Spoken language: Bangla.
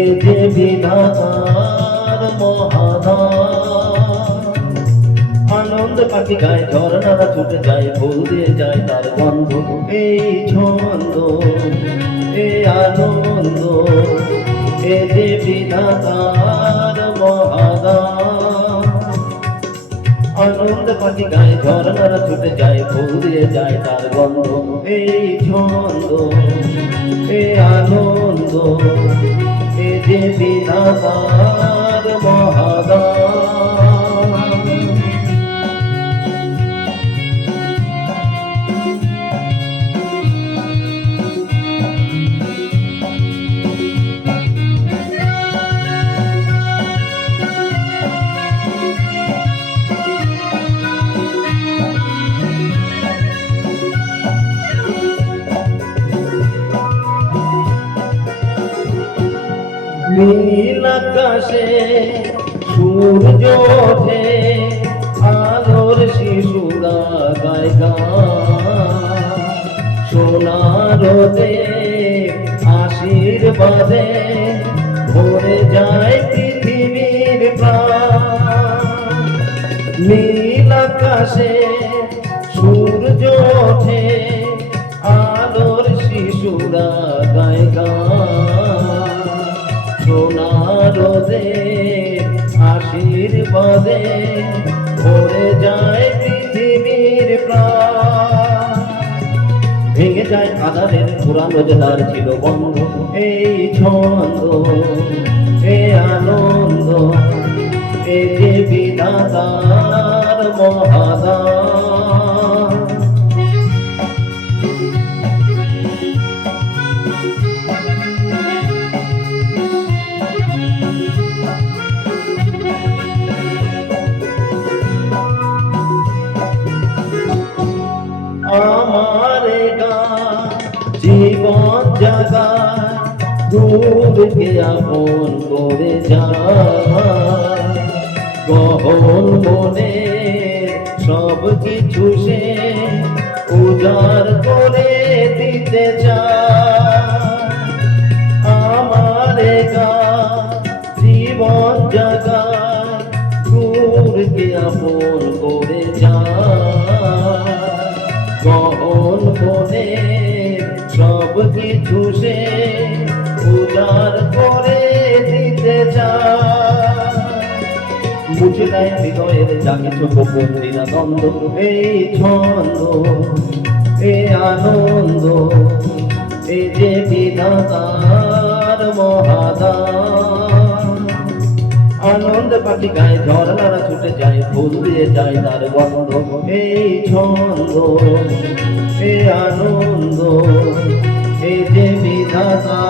এ যে বিধাতার মহাদান। আনন্দ পাখি গায়, ঝর্ণারা ছুটে যায়, ফুল দিয়ে যায় তার গন্ধ। এই ছন্দ, এ আনন্দ, এ যে বিধাতার মহাদান। আনন্দ পাখি গায়, ঝর্ণারা ছুটে যায়, ফুল দিয়ে যায় তার গন্ধ। এই ছন্দ, এ আনন্দ, এ যে বিধাতার মহাদান। নীল আকাশে সূর্য ওঠে, আলোর শিশুরা গায় গান। সোনার রোদে আশীর্বাদে ভরে যায় পৃথিবীর প্রাণ। নীল আকাশে সূর্য ওঠে, আলোর শিশুরা গায় গান। সোনার রোদে আশীর্বাদে ভরে যায় পৃথিবীর প্রাণ। ভেঙে যায় আধারের পুরানো যে দ্বার ছিল বন্ধ। এই ছন্দ, এ আনন্দ, এ যে বিধাতার মহাদান। আমার গান জীবন জাগায়, দূরকে আপন করে যায়। গহন মনে সব কিছু সে উজাড় করে দিতে চায়। আমার গান জীবন জাগায়, দূরকে আপন করে যায়। গহন মনে সব কিছু সে উজাড় করে দিতে চায়। বুঝে দেয় হৃদয়ের যা কিছু গোপন দ্বন্দ্ব। এই ছন্দ, এ আনন্দ, এ যে বিধাতার মহাদান। আনন্দ পাখি গায়ে, ঝর্ণারা ছুটে যায়, ফুল দিয়ে যায় তার গন্ধ। এই ছন্দ, এ আনন্দ, এ যে বিধাতা